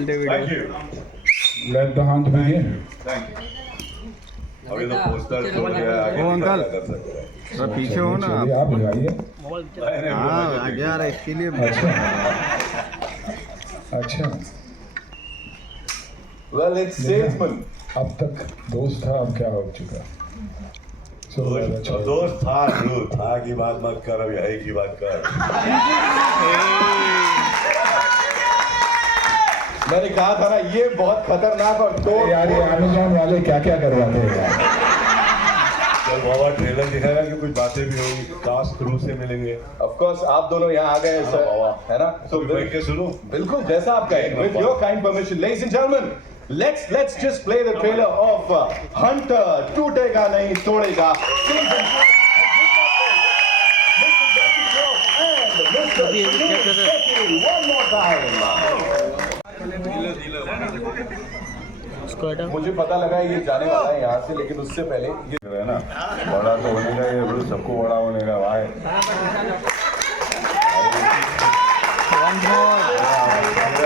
चलते Thank video. you. Let the hunt begin. Thank you. अभी तो पोस्टर तो गया आगे वो अंकल। कर सकते हैं। थोड़ा पीछे हो ना चलिए आप लगाइए। हाँ आगे आ रहा है इसके लिए। अच्छा Well, it's salesman. अब तक दोस्त था, अब क्या हो चुका? दोस्त था जो था की बात मत कर, अब यही की बात कर। मैंने कहा था ना ये बहुत खतरनाक और तो यार ये अमेज़न वाले क्या क्या करवाते हैं यार। चल बाबा ट्रेलर दिखाएगा कि कुछ बातें भी होंगी, कास्ट क्रू से मिलेंगे। Of course आप दोनों यहाँ आ गए हैं सर, है ना? तो बैठ के सुनो। बिल्कुल जैसा आप कहें। With your kind permission, ladies and gentlemen, let's just play the trailer of Hunter. टूटेगा नहीं तोड़ेगा। One more time. मुझे पता लगा ये जाने वाला है यहाँ से, लेकिन उससे पहले ये है ना बड़ा तो होने का, ये रोज सबको बड़ा होने का भाई।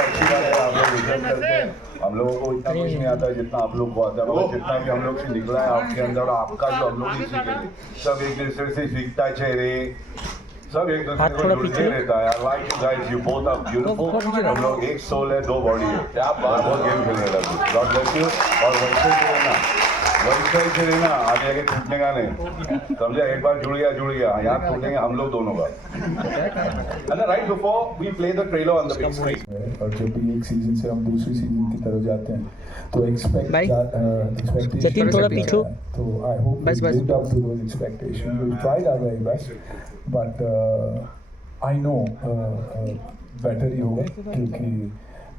अच्छी बात है, आप लोग इज्जत करते हैं। हम लोगों को इतना कुछ नहीं आता है जितना आप लोग को आता है, मगर जितना भी हम लोग से निकला है आपके अंदर, आपका जो हम लोग ही सीखेंगे। सब एक दूसरे से सीखता है, चेहरे सब एक दूसरे को जुड़ते रहता है। Like you guys, you both are beautiful. हम लोग एक सोल है, दो बॉडी है। क्या बात, बहुत गेम खेलने लगे। God bless you. और वैसे ही रहना, आगे आगे टूटने का नहीं, समझा? एक बार जुड़ गया, यहाँ टूटेंगे हम लोग दोनों का। And right before we play the trailer on the big screen. और जब भी एक सीजन से हम दूसरी सीजन की तरफ जाते हैं तो सचिन थोड़ा पीछे। तो आई होप बस। lived up to those expectations. We tried our very best, but I know better ही होगा क्योंकि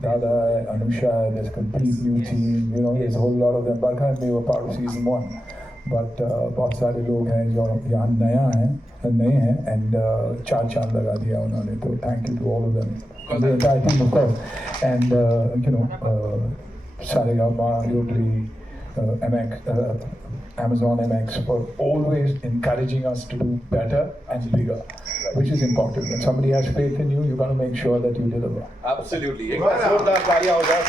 Dada, Anusha, there's a complete new team. You know, there's a whole lot of them. Barkha and they were part of season 1, but बहुत सारे लोग हैं जो यहाँ नए हैं and चार चांद लगा दिया उन्होंने, तो thank you to all of them, the entire team of course, and you know, Saregama, Yodli, Amazon MX for always encouraging us to do better and bigger, which is important. When somebody has faith in you, you got to make sure that you deliver. Absolutely. एक बार जोरदार तालियां हो जाए।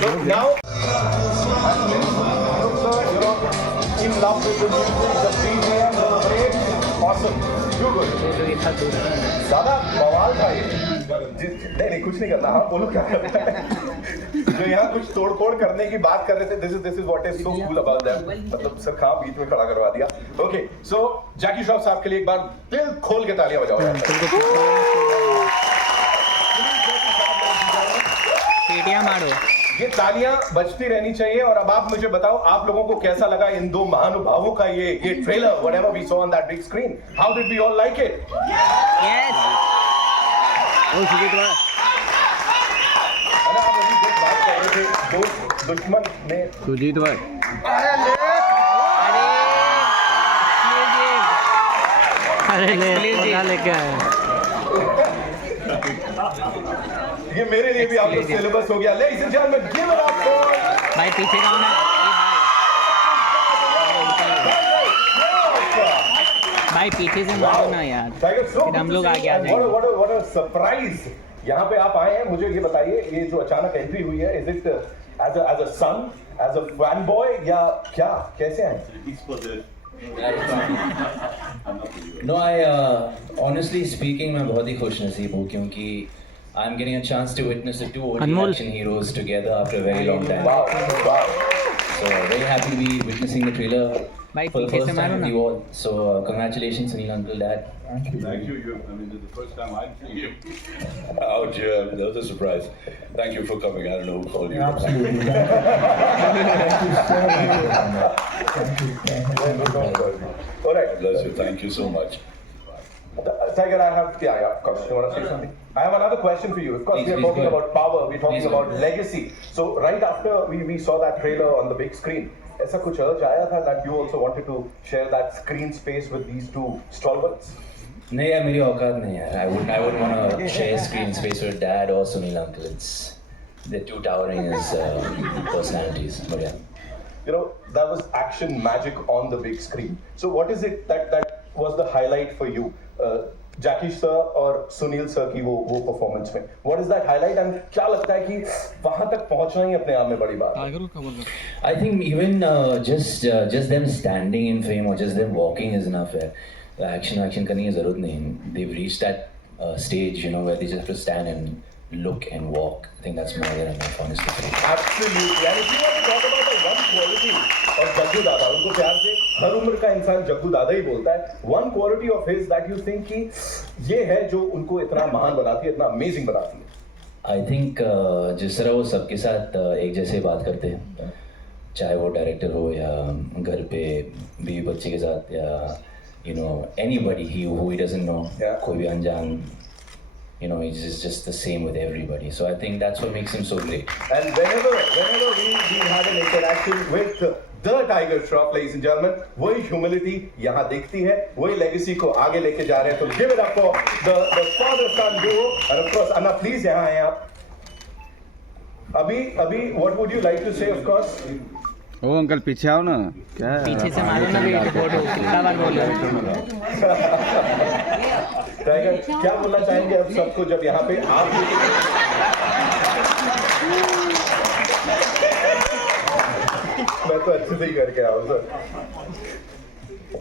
So now, you know, in love with the music, the BGM, the parade, awesome. You good? दादा बवाल था ये। नहीं कुछ नहीं करना, हाँ बोलो क्या करना है। जो यहाँ कुछ तोड़-फोड़ करने की बात कर रहे थे, this is what is so cool about them. मतलब सर कहाँ बीच में खड़ा करवा दिया। Okay, so जैकी श्रॉफ साहब के लिए एक बार दिल खोल के तालियां बजाओ। ये तालियां बजती रहनी चाहिए। और अब आप मुझे बताओ, आप लोगों को कैसा लगा इन दो महानुभावों का ये trailer, whatever we saw on that big screen? How did we all like it? Yes. अरे आप अभी जो बात कर रहे थे, दोस्त दुश्मन में सुजीत भाई। अरे लेके आए। ये मेरे लिए भी आप लोग सिलेबस हो गया। Ladies and gentlemen, give it up for भाई पीछे कौन है? भाई पीछे से मारो ना यार, फिर हम लोग आगे आ जाएंगे। What a surprise! यहाँ पे आप आए हैं, मुझे ये बताइए, ये जो अचानक एंट्री हुई है, is it as a son, as a fanboy या क्या, कैसे आए? No, honestly speaking, मैं बहुत ही खुशनसीब हूँ क्योंकि I'm getting a chance to witness the two OG action heroes together after a very long time. Wow. So very happy to be witnessing the trailer भाई for the पीछे से first time मारो with ना। you all. So congratulations, Sunil uncle, dad. Thank you. Thank you. I mean, this is the first time I've seen you. Oh, dear, that was a surprise. Thank you for coming. I don't know who called you. Absolutely. Thank you so much. All right. Bless you. Thank you so much. Tiger, I have, of course. You want to say something? I have another question for you. Of course, Please, we are please talking go ahead. about power. We're talking Please go about ahead. legacy. So, right after we saw that trailer on the big screen, ऐसा कुछ urge आया था that you also wanted to share that screen space with these two stalwarts? नहीं यार, मेरी औकात नहीं यार. I wouldn't want to share screen space with dad or Sunil uncle. They're too towering as personalities. But yeah. You know, that was action magic on the big screen. So what is it that was the highlight for you? Jackie sir और Sunil sir की वो performance में, what is that highlight and क्या लगता है कि वहां तक पहुंचना ही अपने आप में बड़ी बात है? I think even just them standing in frame or just them walking is enough. Action करने की जरूरत नहीं. They've reached that stage, you know, where they just have to stand and look and walk. I think that's more than enough, honestly. Absolutely. And if you want to talk about the one quality of Jaggu दादा, उनको प्यार से हर उम्र का इंसान जग्गू दादा ही बोलता है. One quality of his that you think कि ये है जो उनको इतना महान बनाती है, इतना amazing बनाती है. I think जिस तरह वो सबके साथ एक जैसे बात करते हैं, चाहे वो डायरेक्टर हो या घर पे बीवी बच्चे के साथ या you know anybody who he doesn't know, कोई भी अनजान, you know, he's just the same with everybody. So I think that's what makes him so great. And whenever we had an interaction with the Tiger Shroff, ladies and gentlemen, वही humility यहाँ दिखती है, वही legacy को आगे लेके जा रहे हैं. तो give it up for the father-son duo, and of course, Anna, please यहाँ आए आप. अभी what would you like to say? Of course. ओ अंकल पीछे आओ ना. क्या है? पीछे से मारो ना बेटे फोटो, कितना बार बोलो. टाइगर, क्या बोलना चाहेंगे अब सबको जब यहाँ पे आप मैं तो अच्छे से ही करके आऊँ sir.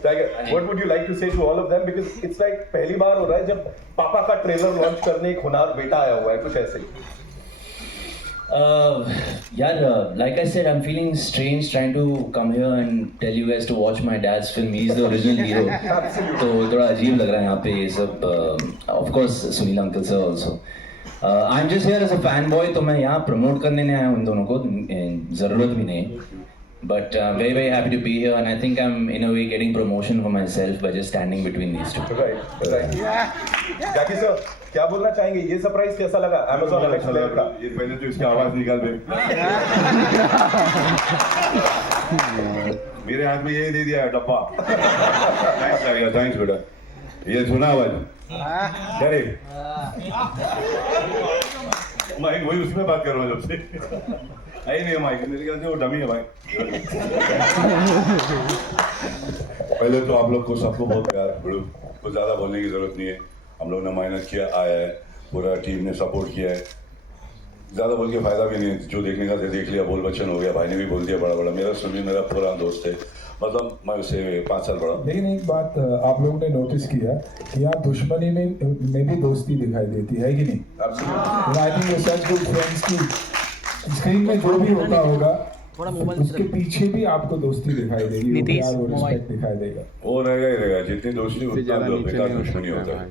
Tiger, what would you like to say to all of them? Because it's like पहली बार हो रहा है जब पापा का ट्रेलर लॉन्च करने एक हुनार बेटा आया हुआ है, कुछ ऐसे ही. Like I said, I'm feeling strange trying to come here and tell you guys to watch my dad's film. He's the original hero. तो थोड़ा अजीब लग रहा है यहाँ पे ये सब. Of course, Sunil uncle sir also. I'm just here as a fanboy, तो मैं यहाँ प्रमोट करने नहीं आया हूँ उन दोनों को, ज़रूरत भी नहीं. But very very happy to be here, and I think I'm in a way getting promotion for myself by just standing between these two. Right. Jackie sir, क्या बोलना चाहेंगे? ये सरप्राइज कैसा लगा Amazon Alexa Player का? ये पहले तो इसकी आवाज निकाल दे. मेरे हाथ में ये दे दिया है डब्बा. थैंक्स बेटा. ये सुना आवाज? क्या रे? माइक वही उसमें बात कर रहा हूँ जब से. आई नहीं माइक, मेरे ख्याल से वो डमी है भाई. पहले तो आप लोग को सबको बहुत प्यार. बड़ू कुछ ज़्यादा बोलने की ज़रूरत नहीं है. हम लोग ने मेहनत किया, आया है, पूरा टीम ने सपोर्ट किया है. ज़्यादा बोल के फ़ायदा भी नहीं है. जो देखने का देख लिया, बोल बच्चन हो गया, भाई ने भी बोल दिया बड़ा. मेरा सुनील मेरा पूरा दोस्त है, मतलब मैं उससे 5 साल बड़ा. लेकिन एक बात आप लोगों ने नोटिस किया कि यहाँ दुश्मनी में भी दोस्ती दिखाई देती है कि नहीं? आई थिंक ये सच गुड फ्रेंड्स की स्क्रीन में जो भी होता होगा उसके पीछे भी आपको दोस्ती दिखाई देगी, प्यार और रिस्पेक्ट दिखाई देगा. वो रहेगा ही रहेगा. जितनी दोस्ती उतना बेकार दुश्मनी होता है.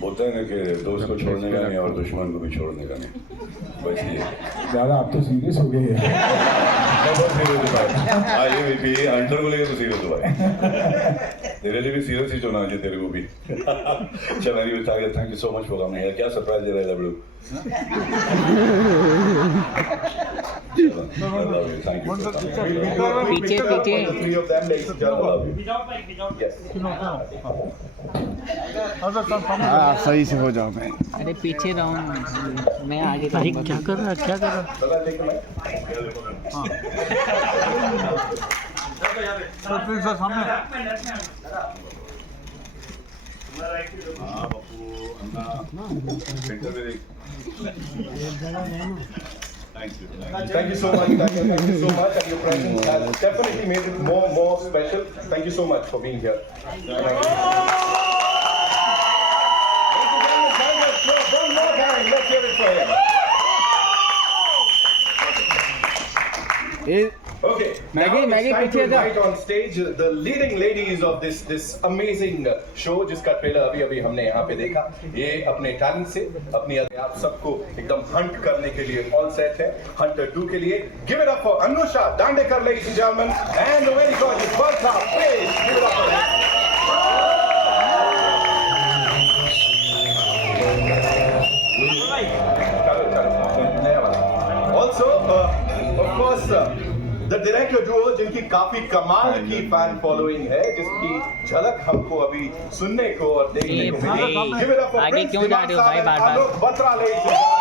बोलता है ना कि दोस्त को छोड़ने का नहीं और दुश्मन को भी छोड़ने का नहीं. बस ये ज़्यादा आप तो सीरियस हो गए हैं. मैं बहुत सीरियस हूँ भाई. ये अंडर को लेकर तो सीरियस हो भाई. तेरे लिए भी सीरियस ही होना चाहिए, तेरे को भी. चल अभी बता गया. Thank you so much for coming. क्या सरप्राइज दे रहा है लबड़ू. Thank you. हाँ सही से हो जाओ भाई. अरे पीछे रहो, मैं आगे. क्या कर रहा? हाँ बापू अन्ना सेंटर में देख. Thank you so much. Thank you so much. And your presence has definitely made it more special. Thank you so much for being here. Thank you. One more time. Let's hear it for him. Okay. Maggie पीछे जा. Right on stage, the leading ladies of this amazing show, जिसका trailer अभी हमने यहाँ पे देखा. ये अपने टैलेंट से अपनी आप सबको एकदम हंट करने के लिए ऑल सेट है. हंटर 2 के लिए give it up for Anusha Dandekar, ladies and gentlemen, and the very gorgeous Balta. Please give it up for them. Also, of course, the director duo जिनकी काफी कमाल की फैन फॉलोइंग है, जिसकी झलक हमको अभी सुनने को और देखने को मिली. Give it up for आगे क्यों जा रहे हो भाई बार-बार? आलोक Batra, ladies and gentlemen.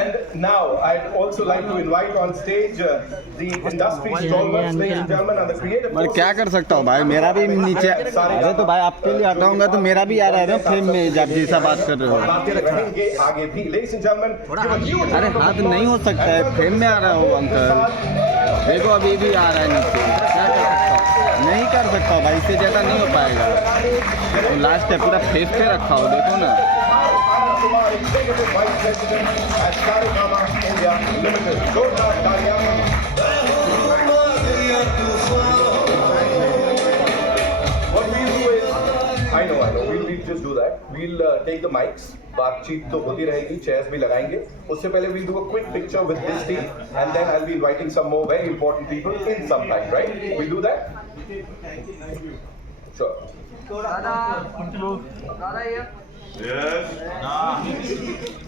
And now I'd also also like to invite on stage the industry stalwarts, ladies and gentlemen, and the creative मैं क्या कर सकता हूँ भाई, मेरा भी नीचे। अरे तो भाई आपके लिए हटाऊंगा तो मेरा भी आ रहा है ना फेम में, जब जैसा बात कर रहे हो। बातें रहेंगे आगे भी, ladies and gentlemen, अरे हाँ तो नहीं हो सकता है, फेम में आ रहा हो अंकल। देखो अभी भी आ रहा है नीचे, क्या कर सकता हूँ? नहीं कर सकता हूँ भाई, इससे ज़्यादा नहीं हो पाएगा। तो लास्ट है, पूरा फेस पे रखा हो, देखो ना। Kumar, Executive Vice President at Saregama India Limited. जोरदार तालियां। What we'll do is, I know, we'll just do that. We'll take the mics. बातचीत तो होती रहेगी, chairs भी लगाएंगे. उससे पहले we'll do a quick picture with this team, and then I'll be inviting some more very important people in some time, right? We'll do that. Sure.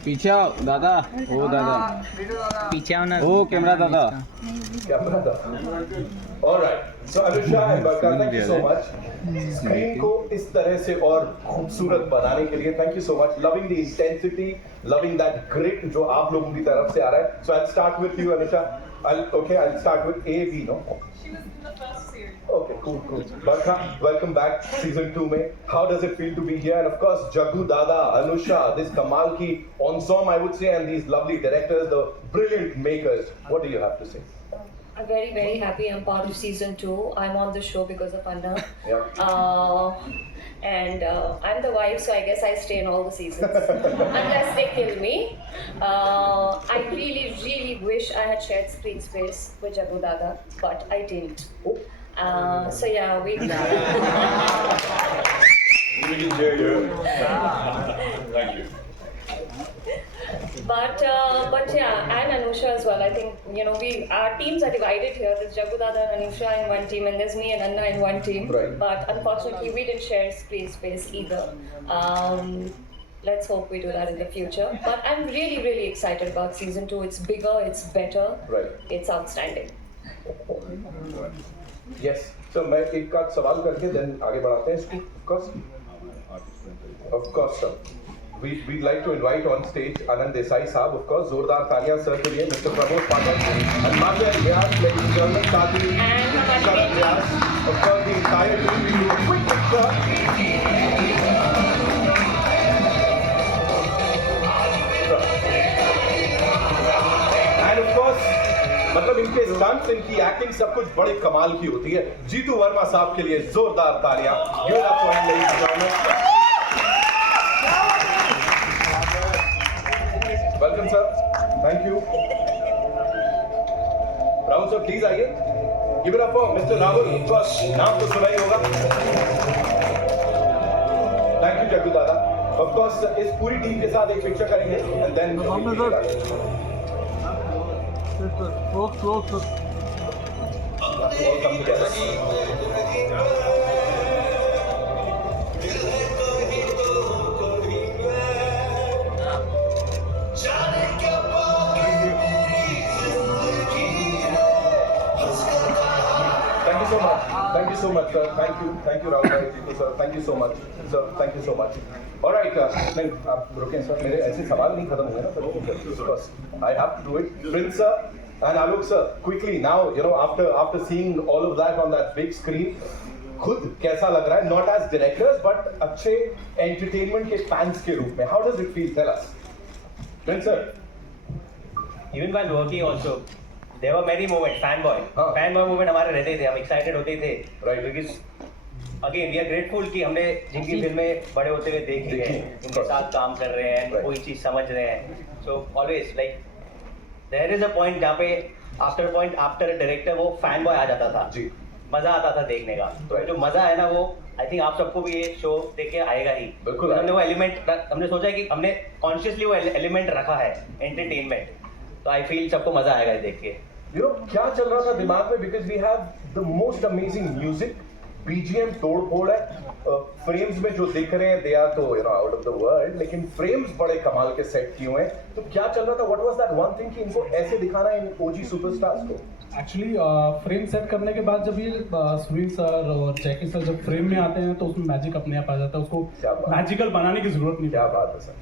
पीछे आओ दादा, ओ दादा, पीछे आओ ना। ओ कैमरा दादा। क्या पता था? All right. So Anusha and Barka, thank you so much. Screen को इस तरह से और खूबसूरत बनाने के लिए thank you so much. Loving the intensity, loving that grit जो आप लोगों की तरफ से आ रहा है. So I'll start with you, Anusha. I'll start with A-B, no? She was in the first series. Okay, cool. Barka, welcome back, season 2 में. How does it feel to be here? And of course, Jaggu Dada, Anusha, this Kamal ki ensemble, I would say, and these lovely directors, the brilliant makers. What do you have to say? I'm very, very happy I'm part of season 2. I'm on the show because of Anna. Yeah. And I'm the wife, so I guess I stay in all the seasons. Unless they kill me. I really, really wish I had shared screen space with Jaggu Dada, but I didn't. So yeah, we... Thank you. But yeah, and Anusha as well. I think our teams are divided here. There's Jaggu Dada and Anusha in one team, and there's me and Anna in one team. Right. But unfortunately, we didn't share screen space either. Let's hope we do that in the future. But I'm really, really excited about season 2. It's bigger, it's better, Right. it's outstanding. Yes. So मैं एक आध सवाल करके then आगे बढ़ाते हैं इसको. Of course, sir. We'd like to invite on stage Anand Desai Saab, of course. जोरदार तालियां सर के लिए, Mr. Pramod Pathak and Madhya Vyas, ladies and gentlemen, साथ ही Sharat Vyas. Of course, the entire team. We do a quick picture. And of course, मतलब इनके stunts, इनकी acting सब कुछ बड़े कमाल की होती है. जीतू वर्मा साहब के लिए जोरदार तालियां. Give it up for him, ladies and gentlemen. Welcome, sir. Thank you. Rahul sir, please आइए. Give it up for Mr. Rahul. Of course, नाम तो सुना ही होगा. Thank you, Jaggu Dada. Of course, इस पूरी टीम के साथ एक पिक्चर करेंगे and then all come together. Thank you so much, sir. Thank you, Rahul bhai, Jeetu sir. Thank you so much, sir. Thank you so much. All right, नहीं आप रुकें sir. मेरे ऐसे सवाल नहीं खत्म हुए ना sir. Because I have to do it. Prince sir and Alok sir, quickly now, after seeing all of that on that big screen, खुद कैसा लग रहा है? Not as directors, but अच्छे entertainment के fans के रूप में. How does it feel? Tell us. Prince sir. Even while working also, there were many moments. Fanboy moment हमारे रहते थे. हम excited होते थे. Right. Because again we are grateful कि हमने जिनकी फिल्में बड़े होते हुए देखी है, उनके साथ काम कर रहे हैं, Right. कोई चीज समझ रहे हैं. So always like there is a point जहाँ पे after a director वो fanboy आ जाता था. जी. मजा आता था देखने का. तो Right. जो मजा है ना वो I think आप सबको भी ये शो देख के आएगा ही. बिल्कुल. हमने वो एलिमेंट हमने सोचा कि हमने कॉन्शियसली वो एलिमेंट रखा है एंटरटेनमेंट. तो आई फील सबको मजा आएगा देख के. क्या चल रहा था दिमाग में? Because we have the most amazing music, BGM तोड़ फोड़ है. फ्रेम्स में जो दिख रहे हैं दे आर तो आउट ऑफ द वर्ल्ड, लेकिन फ्रेम्स बड़े कमाल के सेट किए हुए हैं. तो क्या चल रहा था? What was that one thing कि इनको ऐसे दिखाना है इन ओजी सुपरस्टार्स को? एक्चुअली फ्रेम सेट करने के बाद जब ये सुनील सर और जैकी सर जब फ्रेम में आते हैं तो उसमें मैजिक अपने आप आ जाता है. उसको मैजिकल बनाने की जरूरत नहीं. क्या बात है सर.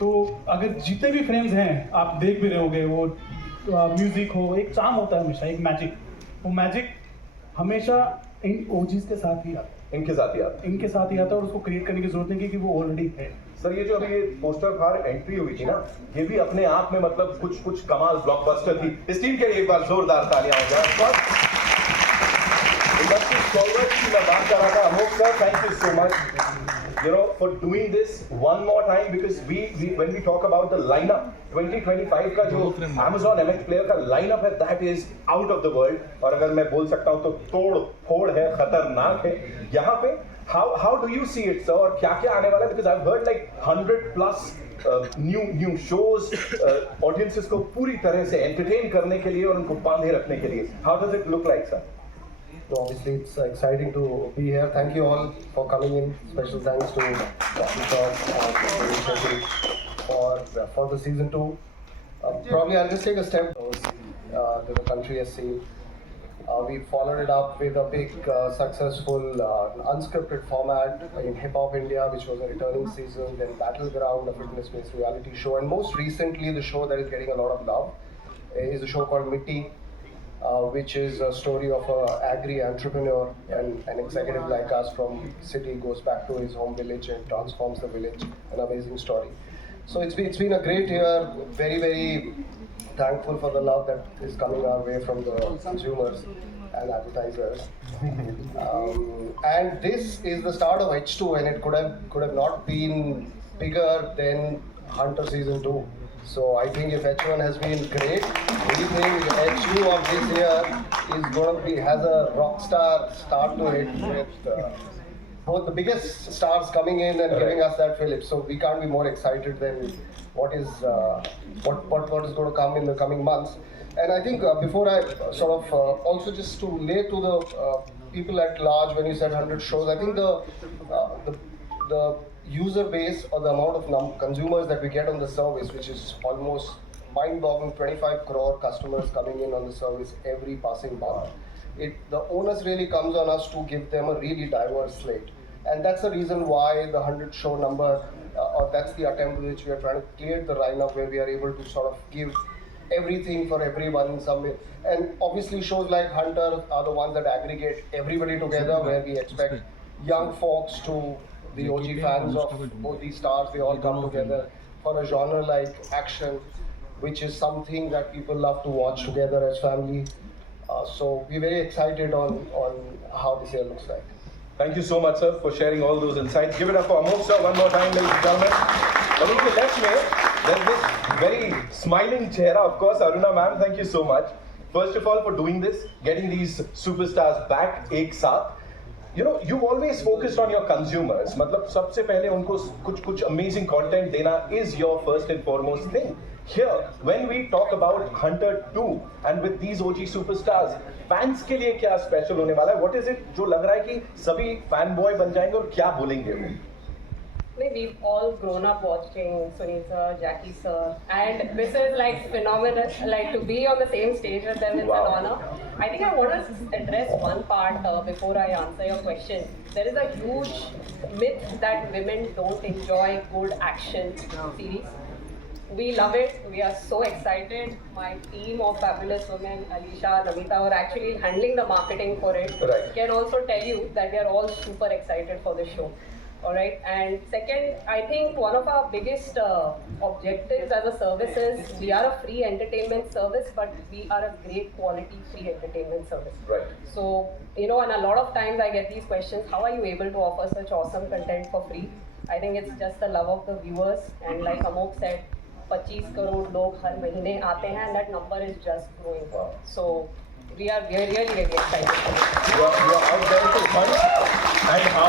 तो अगर जितने भी फ्रेम्स हैं आप देख भी रहे होगे, वो म्यूजिक हो, एक चार्म होता है हमेशा, एक मैजिक, वो मैजिक हमेशा इन ओजीज के साथ ही आता है, इनके साथ ही आता है। इनके साथ ही आता है, और उसको क्रिएट करने की जरूरत नहीं क्योंकि वो ऑलरेडी है। सर ये जो अभी ये पोस्टर बाहर एंट्री हुई थी ना, ये भी अपने आप में मतलब कुछ कमाल ब्लॉकबस्टर थी। इस टीम के लिए एक बार जोरदार तालियां हो जाए। इंडस्ट्री फॉरवर्ड की मैं बात कर रहा था, Amok sir, thank you so much for doing this one more time, because we when we talk about the lineup 2025 का जो Amazon MX Player का lineup है, that is out of the world, और अगर मैं बोल सकता हूँ तो तोड़ फोड़ है, खतरनाक है यहाँ पे। How do you see it, sir? और क्या क्या आने वाला है? Because I've heard like 100+ new shows, audiences को पूरी तरह से entertain करने के लिए और उनको बांधे रखने के लिए। How does it look like, sir? So obviously it's exciting to be here. Thank you all for coming in. Special thanks to for the season 2. Probably I'll just take a step that the country has seen. We followed it up with a big successful unscripted format in Hip Hop India, which was a returning season. Then Battleground, a fitness-based reality show, and most recently the show that is getting a lot of love is a show called Mitti. Which is a story of an agri entrepreneur and an executive like us from city goes back to his home village and transforms the village. An amazing story. So it's been a great year. Very, very thankful for the love that is coming our way from the consumers and advertisers. And this is the start of H2, and it could have not been bigger than Hunter season 2. So I think if H1 has been great, we think H2 of this year is going to has a rock star start to it with both the biggest stars coming in and giving us that fillip. So we can't be more excited than what is going to come in the coming months. And I think before I sort of also just to lay to the people at large, when you said 100 shows, I think the user base or the amount of consumers that we get on the service, which is almost mind-boggling, 25 crore customers coming in on the service every passing month. The onus really comes on us to give them a really diverse slate. And that's the reason why the 100 show number, or that's the attempt with which we are trying to create the lineup where we are able to sort of give everything for everyone in some way. And obviously shows like Hunter are the ones that aggregate everybody together, where we expect young folks to the OG fans of both these stars, they all come together for a genre like action, which is something that people love to watch together as family. So we're very excited on how this year looks like. Thank you so much, sir, for sharing all those insights. Give it up for Amok, sir, one more time, ladies and gentlemen. And on the left में, there's this very smiling chehra, of course, Aruna ma'am, thank you so much. First of all, for doing this, getting these superstars back एक साथ. You know, you've always focused on your consumers. मतलब सबसे पहले उनको कुछ amazing content देना is your first and foremost thing. Here, when we talk about Hunter 2 and with these OG superstars, fans के लिए क्या special होने वाला है? What is it जो लग रहा है कि सभी fanboy बन जाएंगे और क्या बोलेंगे वो? We've all grown up watching Sunil sir, Jackie sir, and this is like phenomenal. Like to be on the same stage with them is an honor. I think I want to address one part before I answer your question. There is a huge myth that women don't enjoy good action series. We love it. We are so excited. My team of fabulous women, Alisha, Namita, are actually handling the marketing for it. Right. Can also tell you that we are all super excited for the show. Alright, and second, I think one of our biggest objectives as a service is we are a free entertainment service, but we are a great quality free entertainment service. Right. So, you know, and a lot of times I get these questions, how are you able to offer such awesome content for free? I think it's just the love of the viewers, and like Amok said, 25 crore log har mahine aate hain, and that number is just growing. So, we are really excited. You are out there to hunt and how, I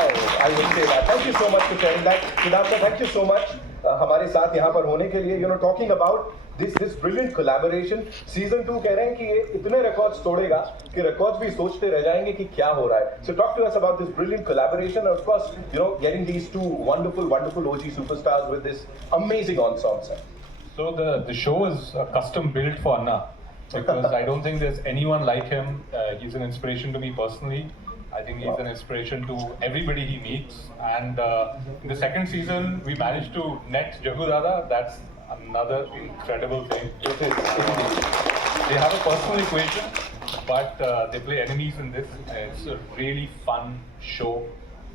would say that. Thank you so much for sharing that. Siddhartha, thank you so much हमारे साथ यहाँ पर होने के लिए. You know, talking about this brilliant collaboration. Season 2 कह रहे हैं कि ये इतने records तोड़ेगा कि records भी सोचते रह जाएंगे कि क्या हो रहा है. So talk to us about this brilliant collaboration and of course, you know, getting these two wonderful OG superstars with this amazing ensemble. So the show is custom built for Anna. Because I don't think there's anyone like him. He's an inspiration to me personally. I think he's an inspiration to everybody he meets. And in the second season, we managed to net Jagu Dada. That's another incredible thing. they have a personal equation, but they play enemies in this. It's a really fun show,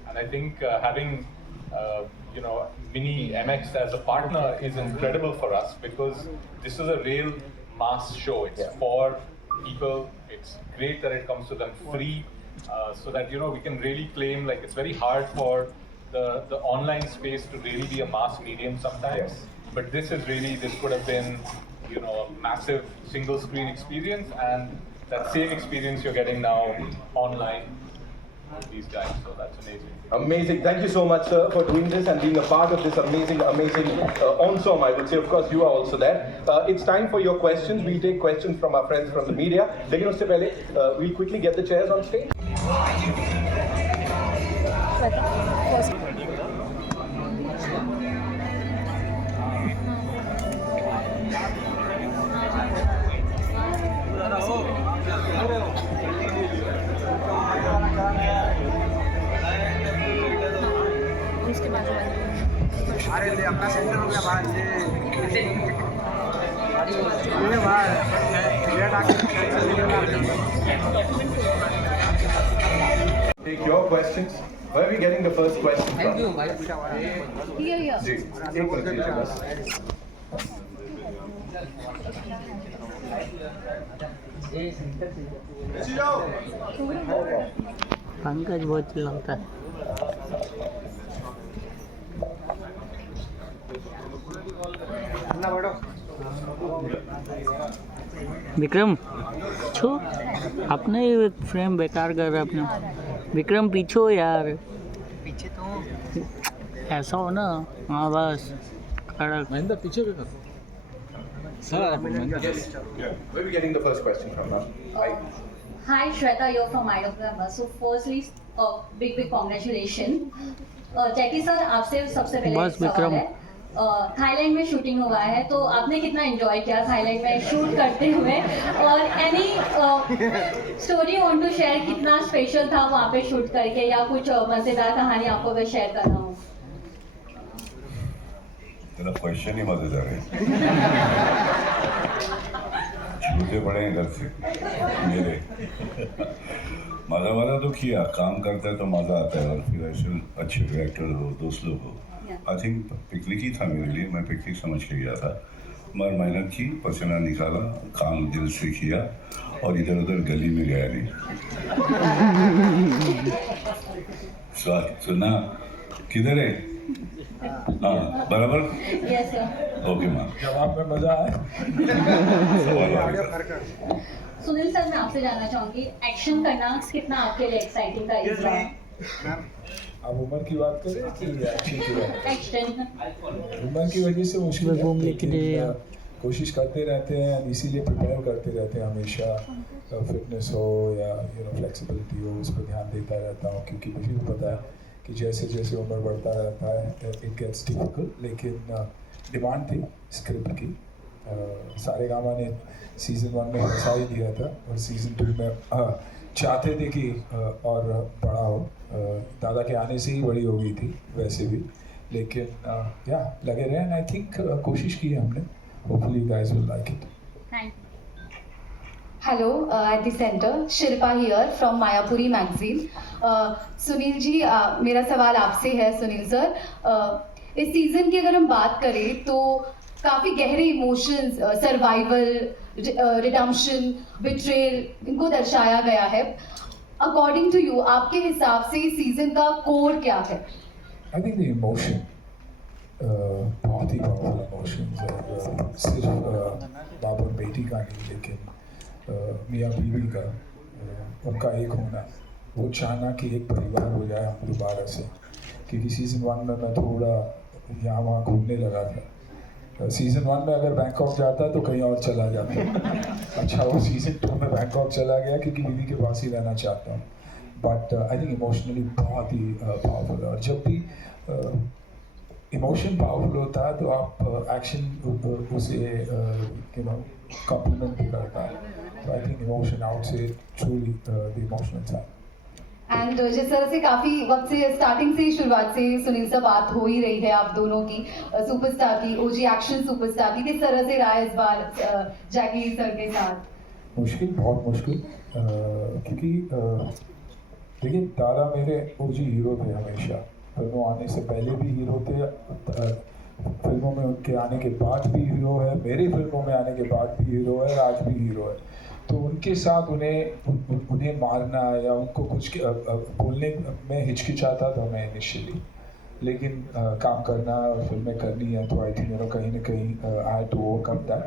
and I think having Mini MX as a partner is incredible for us, because this is a real mass show. It's for people. It's great that it comes to them free, so that we can really claim, like, it's very hard for the online space to really be a mass medium sometimes. But this could have been a massive single screen experience, and that same experience you're getting now online with these guys. So that's amazing. Amazing. Thank you so much, sir, for doing this and being a part of this amazing ensemble. I would say, of course, you are also there. It's time for your questions. We'll take questions from our friends from the media. लेकिन उससे पहले we'll quickly get the chairs on stage. अपना centre हो गया बाहर Take your questions. Where are we getting the first question from? Here. जी, एक minute दीजिए बस. पंकज बहुत चिल्लाता है. विक्रम छो अपने फ्रेम बेकार कर रहे अपने. विक्रम पीछे हो यार. पीछे तो ऐसा हो ना. हाँ बस कड़क. महेंद्र पीछे भी कर. Where are we getting the first question from? Hi Shweta, you're from Idol. So firstly, big congratulations. Jackie sir, आपसे सबसे पहले सवाल है. थाईलैंड में शूटिंग हुआ है, तो आपने कितना एंजॉय किया थाईलैंड में शूट करते हुए, और any story want to share, कितना स्पेशल था वहाँ पे शूट करके, या कुछ मजेदार कहानी आपको अगर शेयर करना हो? तेरा क्वेश्चन ही मजेदार है. छूटे पड़े हैं घर से मेरे. मजा तो किया, काम करता है तो मजा आता है, और फिर ऐसे अच्छे डायरेक्टर हो, दोस्त लोग हो. आई थिंक पिकनिक ही था मेरे लिए. मैं पिकनिक समझ के गया था, मगर मेहनत की, पसीना निकाला, काम दिल से किया, और इधर उधर गली में गया नहीं. सुना किधर है? हाँ बराबर. ओके माँ, जवाब में मजा आया. सुनील सर, मैं आपसे जानना चाहूंगी, एक्शन करना कितना आपके लिए एक्साइटिंग था इस बार? आप उम्र की बात करें कि एक्शन की बात? उम्र की वजह से मुश्किल है, लेकिन कोशिश करते रहते हैं, इसीलिए प्रिपेयर करते रहते हैं हमेशा. फिटनेस हो या फ्लेक्सिबिलिटी हो, उस पर ध्यान देता रहता हूँ, क्योंकि मुझे भी पता है कि जैसे जैसे उम्र बढ़ता रहता है इट गेट्स डिफिकल्ट. लेकिन डिमांड थी स्क्रिप्ट की. सारेगामा ने सीज़न 1 में ऐसा ही दिया था, और सीज़न 2 में चाहते थे कि और बड़ा हो. दादा के आने से ही बड़ी हो गई थी वैसे भी, लेकिन लगे रहे. एंड आई थिंक कोशिश की है हमने. Hopefully you guys will like it. Hello, at the centre Shilpa here from Mayapuri magazine. Sunil ji, मेरा सवाल आपसे है. सुनील सर, इस सीज़न की अगर हम बात करें तो काफ़ी गहरे इमोशंस, सर्वाइवल, रिडम्पशन, बिट्रेल, इनको दर्शाया गया है. अकॉर्डिंग टू यू, आपके हिसाब से इस सीजन का कोर क्या है? आई थिंक द इमोशन, बहुत ही पावरफुल इमोशंस है. सिर्फ बाप और बेटी का नहीं, लेकिन मियाँ बीवी का, उनका एक होना, वो चाहना कि एक परिवार हो जाए हम दोबारा से. क्योंकि सीज़न 1 में मैं थोड़ा यहाँ वहाँ घूमने लगा था. सीज़न 1 में अगर बैंकॉक जाता तो कहीं और चला जाता. अच्छा, वो सीज़न 2 में बैंकॉक चला गया क्योंकि बीवी के पास ही रहना चाहता हूँ. बट आई थिंक इमोशनली बहुत ही पावरफुल है. और जब भी इमोशन पावरफुल होता है तो आप एक्शन उसे कॉम्प्लीमेंट भी करता है. तो आई थिंक इमोशन आउट से truly the emotional side. And जिस तरह से काफ़ी वक्त से, स्टार्टिंग से, शुरुआत से सुनील से बात हो ही रही है आप दोनों की, सुपरस्टार की, ओजी एक्शन सुपरस्टार की, किस तरह से रहा है इस बार जैकी सर के साथ? मुश्किल, बहुत मुश्किल, क्योंकि देखिए दादा मेरे ओजी हीरो थे हमेशा, फिल्मों आने से पहले भी हीरो थे, फिल्मों में उनके आने के बाद भी हीरो है, मेरी फिल्मों में आने के बाद भी हीरो है, आज भी हीरो है। तो उनके साथ उन्हें मारना या उनको कुछ बोलने में हिचकिचाता था मैं इनिशियली, लेकिन काम करना और फिल्में करनी है तो आई थिंक कहीं ना कहीं I had to overcome that.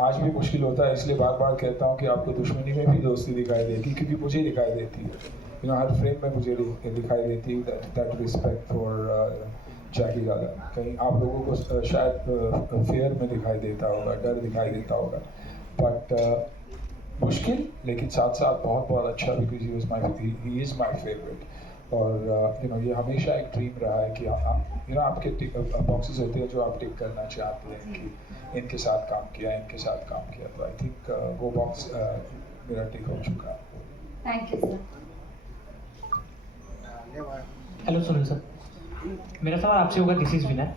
आज भी मुश्किल होता है, इसलिए बार बार कहता हूँ कि आपको दुश्मनी में भी दोस्ती दिखाई देगी, क्योंकि मुझे दिखाई देती है, हर फ्रेम में मुझे दिखाई देती है दैट रिस्पेक्ट फॉर जैकी दादा। कहीं आप लोगों को शायद फेयर में दिखाई देता होगा, डर दिखाई देता होगा, बट मुश्किल लेकिन साथ साथ बहुत बहुत अच्छा, because he is my favourite. और ये हमेशा एक ड्रीम रहा है कि आपके बॉक्सेस होते हैं जो आप टिक करना चाहते हैं कि इनके साथ काम किया, इनके साथ काम किया, तो आई थिंक वो बॉक्स मेरा टिक हो चुका है। Thank you sir. Hello Sunil sir, मेरा सवाल आपसे होगा, दिस इज विनर।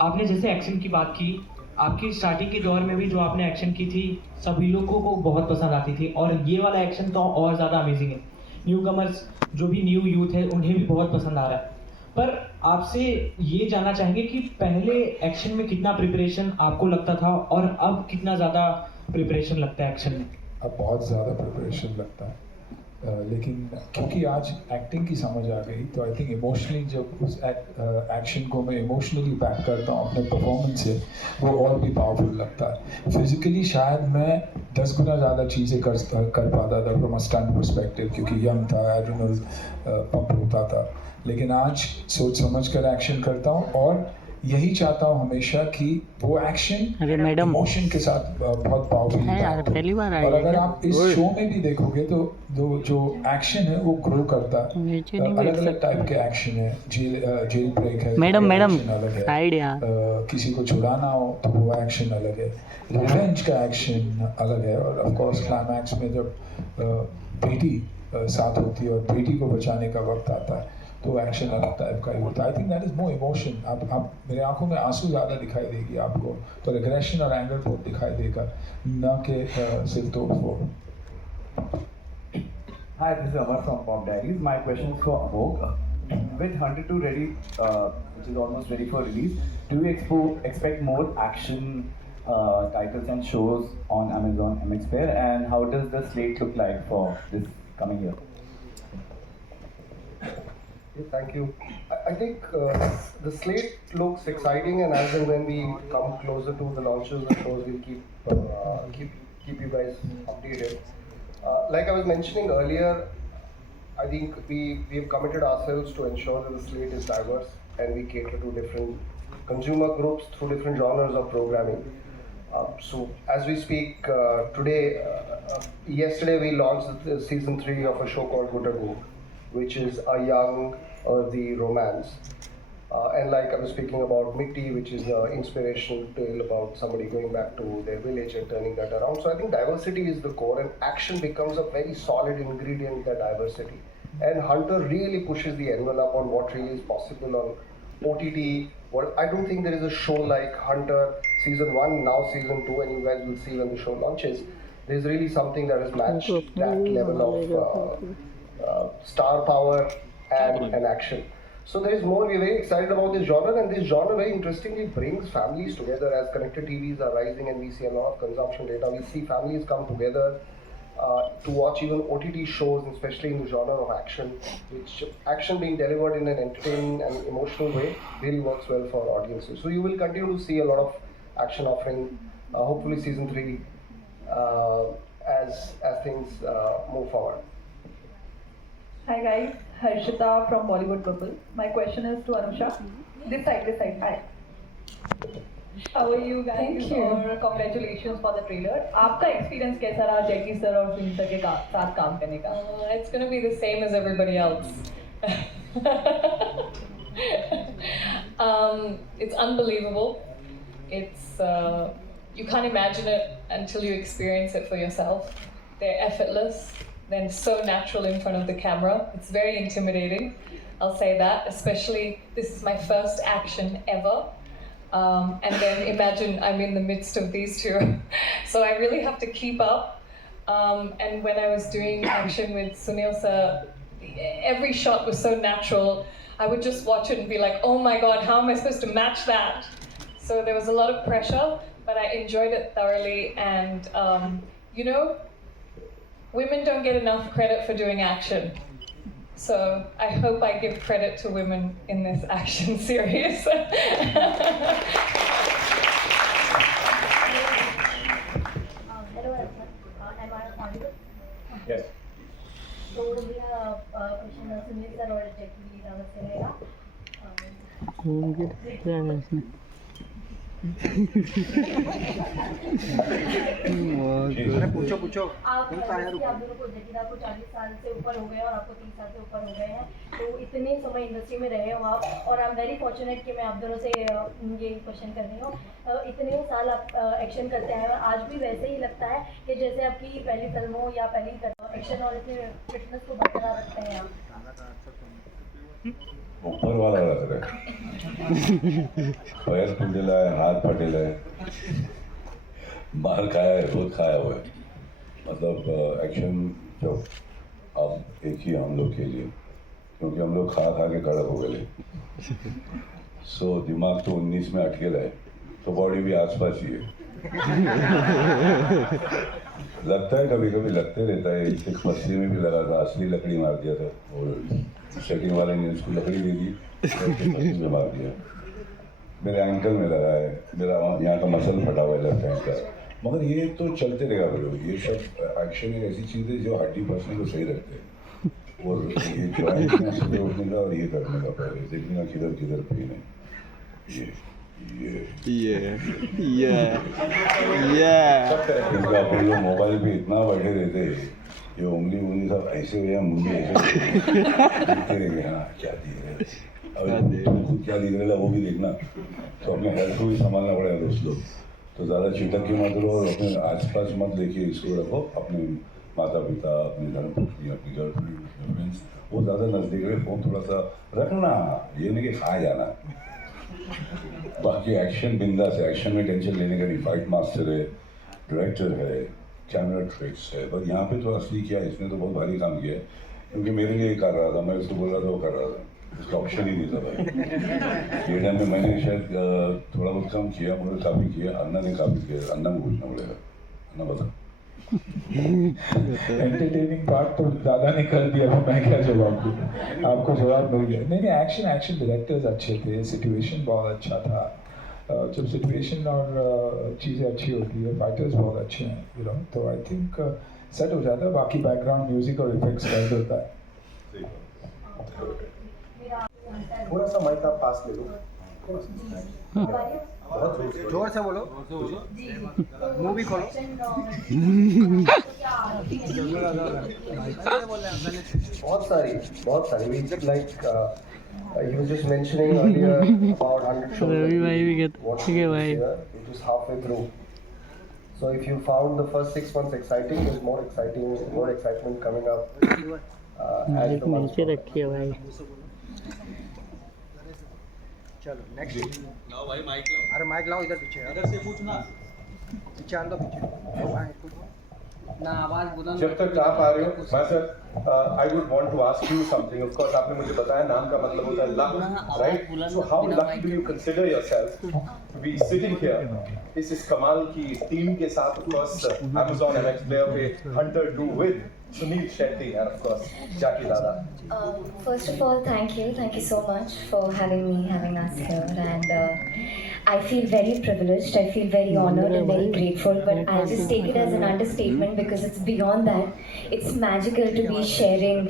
आपने जैसे एक्शन की बात की, आपकी स्टार्टिंग के दौर में भी जो आपने एक्शन की थी सभी लोगों को बहुत पसंद आती थी, और ये वाला एक्शन तो और ज़्यादा अमेजिंग है। न्यू कमर्स जो भी न्यू यूथ है उन्हें भी बहुत पसंद आ रहा है। पर आपसे ये जानना चाहेंगे कि पहले एक्शन में कितना प्रिपरेशन आपको लगता था और अब कितना ज़्यादा प्रिपरेशन लगता है एक्शन में? अब बहुत ज़्यादा प्रिपरेशन लगता है, लेकिन क्योंकि आज एक्टिंग की समझ आ गई तो आई थिंक इमोशनली जब उस एक्शन को मैं इमोशनली बैक करता हूँ अपने परफॉर्मेंस से, वो और भी पावरफुल लगता है। फिजिकली शायद मैं 10 गुना ज़्यादा चीज़ें कर पाता था फ्रॉम अ स्टंट पर्सपेक्टिव, क्योंकि यंग था, एड्रेनल पंप होता था, लेकिन आज सोच समझ कर एक्शन करता हूँ और यही चाहता हूँ हमेशा कि वो एक्शन इमोशन के साथ बहुत पावरफुल है। पहली बार और अगर आप इस शो में भी देखोगे तो जो एक्शन है वो ग्रो करता है, अलग अलग टाइप के एक्शन है, जेल ब्रेक है, मैडम अलग है, साइड यार, किसी को छुड़ाना हो तो वो एक्शन अलग है, रिवेंज का एक्शन अलग है, और ऑफ कोर्स क्लाइमैक्स में जब बेटी साथ होती है और बेटी को बचाने का वक्त आता है तो एक्शन अलग टाइप का ही होता है। I think that is more emotion. आप मेरे आंखों में आंसू ज़्यादा दिखाई देगी आपको, तो एग्रेशन और एंगर बहुत दिखाई देगा, न कि सिर्फ तोड़ फोड़। Hi, this is Amar from Pop Diaries. My question is for Amok. With Hunter 2 ready, which is almost ready for release, do you expect more action titles and shows on Amazon MX Player, and how does the slate look like for this coming year? Thank you. I think the slate looks exciting, and as and when we come closer to the launches of shows, we'll keep you guys updated. Like I was mentioning earlier, I think we have committed ourselves to ensure that the slate is diverse and we cater to different consumer groups through different genres of programming. So as we speak yesterday we launched season 3 of a show called Guttergoo, which is a young earthy romance. And like I was speaking about Mitti, which is an inspirational tale about somebody going back to their village and turning that around. So I think diversity is the core, and action becomes a very solid ingredient in that diversity. And Hunter really pushes the envelope on what really is possible on OTT. I don't think there is a show like Hunter season 1, now season 2, and you guys will see when the show launches. There's really something that has matched that level of star power and action. So there is more. We're very excited about this genre, and this genre very interestingly brings families together. As connected TVs are rising and we see a lot of consumption data, we see families come together to watch even OTT shows, especially in the genre of action, which action being delivered in an entertaining and emotional way really works well for audiences. So you will continue to see a lot of action offering, hopefully season 3 as things move forward. Hi guys, Harshita from Bollywood Bubble. My question is to Anusha. This side. Hi. How are you guys? Thank you. और congratulations for the trailer. आपका experience कैसा रहा Jackie sir और Sunil sir के साथ काम करने का? It's going to be the same as everybody else. It's unbelievable. It's you can't imagine it until you experience it for yourself. They're effortless. They're so natural in front of the camera. It's very intimidating. I'll say that. Especially this is my first action ever. And then imagine I'm in the midst of these two. So I really have to keep up. And when I was doing action with Sunil sir, every shot was so natural. I would just watch it and be like, oh my God, how am I supposed to match that? So there was a lot of pressure, but I enjoyed it thoroughly. And, you know, women don't get enough credit for doing action. So I hope I give credit to women in this action series. Yes. तो मेरा question Sunil sir और जैकी रावत से रहेगा। क्या है इसमें? पूछो आप दोनों को जकीरा को 40 साल से ऊपर हो गए और आपको 30 साल से ऊपर हो गए हैं, तो इतने समय इंडस्ट्री में रहे हो आप, और आई एम वेरी फॉर्चुनेट कि मैं आप दोनों से ये क्वेश्चन कर रही हूँ। इतने साल आप एक्शन करते हैं, आज भी वैसे ही लगता है कि जैसे आपकी पहली फिल्म हो या पहली एक्शन, और इतने फिटनेस को बरकरार रखते हैं आप? ऊपर वाला रख रहे पैर फुटेला है, हाथ फटेला है, मार खाया है, बहुत खाया हुआ है। मतलब एक्शन जब अब एक ही हम लोग के लिए, क्योंकि हम लोग खा खा के कड़क हो गए। सो दिमाग तो 19 में अटकेला है, तो बॉडी भी आसपास ही है। लगता है कभी कभी लगते रहता है। एक मछली में भी लगा था, असली लकड़ी मार दिया था और सेटिंग वाले ने उसको लकड़ी दे दी, मछली में मार दिया। मेरे एंकल में लगा है, मेरा यहाँ का मसल फटा हुआ है लेफ्ट हैंड का। मगर ये तो चलते रहेगा भाई, ये सब एक्शन एक ऐसी चीज़ है जो हड्डी पर्सन को सही रखते हैं। और ये जॉइंट में सुबह उठने का और ये करने का, पहले देखने का किधर किधर पेन है, क्योंकि अपन लोग मोबाइल पे इतना बैठे रहते हैं, ये उंगली सब ऐसे हुए, मुंडी ऐसे देखते रहेंगे। हाँ क्या दिख रहा है, अब तुम खुद क्या दिख रहा है वो भी देखना, तो अपने हेल्थ को भी संभालना पड़ेगा दोस्त लोग। तो ज़्यादा चिंतक की मत रहो और अपने आसपास मत देखिए, इसको रखो अपने माता पिता, अपनी धर्मपत्नी, अपनी गर्लफ्रेंड, फ्रेंड्स, वो ज़्यादा नज़दीक रहे, फ़ोन थोड़ा सा रखना, ये नहीं कि खा जाना। बाकी एक्शन बिंदास है, एक्शन में टेंशन लेने का नहीं। फाइट मास्टर है, डायरेक्टर है, कैमरा ट्रिक्स है, पर यहाँ पे तो असली क्या है, इसने तो बहुत भारी काम किया है, क्योंकि मेरे लिए कर रहा था, मैं उसको बोल रहा था वो कर रहा था, उसका ऑप्शन ही नहीं था भाई। ये टाइम में मैंने शायद थोड़ा बहुत काम किया, मुझे काफ़ी किया, अन्ना ने काफ़ी किया, अन्ना को पूछना पड़ेगा। अन्ना बता। एंटरटेनिंग पार्ट तो दादा ने कर दिया, मैं क्या जवाब दूँ, आपको जवाब मिल गया। नहीं, एक्शन डायरेक्टर्स अच्छे थे, सिचुएशन बहुत अच्छा था। जब सिचुएशन और चीज़ें अच्छी होती है, फाइटर्स बहुत अच्छे हैं, यू नो, तो आई थिंक सेट हो जाता है। बाकी बैकग्राउंड म्यूजिक और इफेक्ट्स कर होता है। थोड़ा सा माइक आप पास ले लो, बहुत जोर से बोलो, मूवी खोलो। बहुत सारी we like you were just mentioning earlier about 100 shows Ravi भाई भी कहते ठीक है भाई, which is halfway through. So if you found the first 6 months exciting, there's more excitement coming up as the months नीचे रखी है भाई। चलो नेक्स्ट लाओ भाई, माइक लाओ। अरे माइक लाओ, इधर पीछे, इधर से पूछना, पीछे आन दो, पीछे ना आवाज बुलंद। जब तक आप आ रहे हो, मैं sir I would want to ask you something. Of course आपने मुझे बताया नाम का मतलब होता है luck, right? So how lucky do you consider yourself to be sitting here इस कमाल की टीम के साथ? Of course Amazon MX player पे Hunter 2 with Sunil Shetty and of course Jackie Dada. First of all, thank you so much for having us here, and I feel very privileged, I feel very honored and very grateful, but I'll just take it as an understatement because it's beyond that. It's magical to be sharing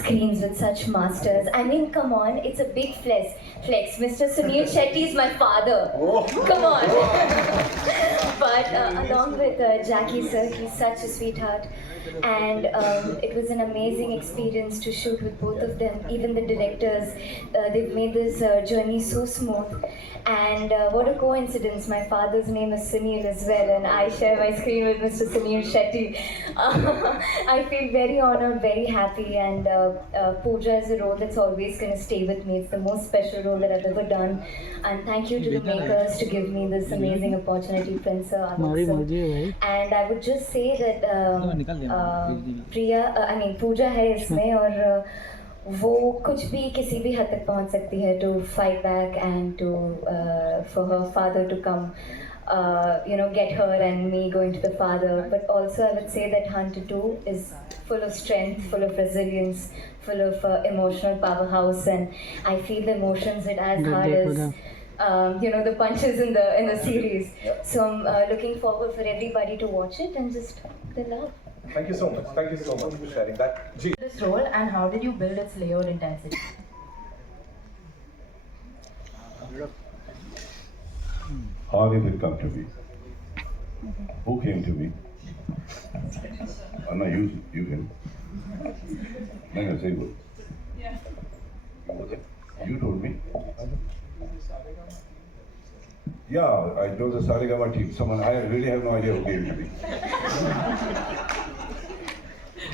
screens with such masters. I mean, come on, it's a big flex. Mr. Sunil Shetty is my father. Come on. But along with Jackie sir, he's such a sweetheart. And it was an amazing experience to shoot with both of them. Even the directors, they've made this journey so smooth. And what a coincidence, my father's name is Sunil as well, and I share my screen with Mr. Sunil Shetty. I feel very honored, very happy, and Pooja is a role that's always going to stay with me. It's the most special role that I've ever done. And thank you to the makers to give me this amazing opportunity, Prince Alok. And I would just say that Pooja है इसमें और वो कुछ भी किसी भी हद तक पहुंच सकती है to fight back and to for her father to come get her and me going to the father. But also I would say that Hunter 2 is full of strength, full of resilience, full of emotional powerhouse, and I feel the emotions hit as hard as the punches in the series. So I'm looking forward for everybody to watch it and just the love. Thank you so much. Thank you so much for sharing that. Ji. This role, and how did you build its layered intensity? How did it come to me? Who came to me? Anna, you came. No, say what? Yeah. You told me. Yeah, I told the Saregama team. Someone, I really have no idea who came to me.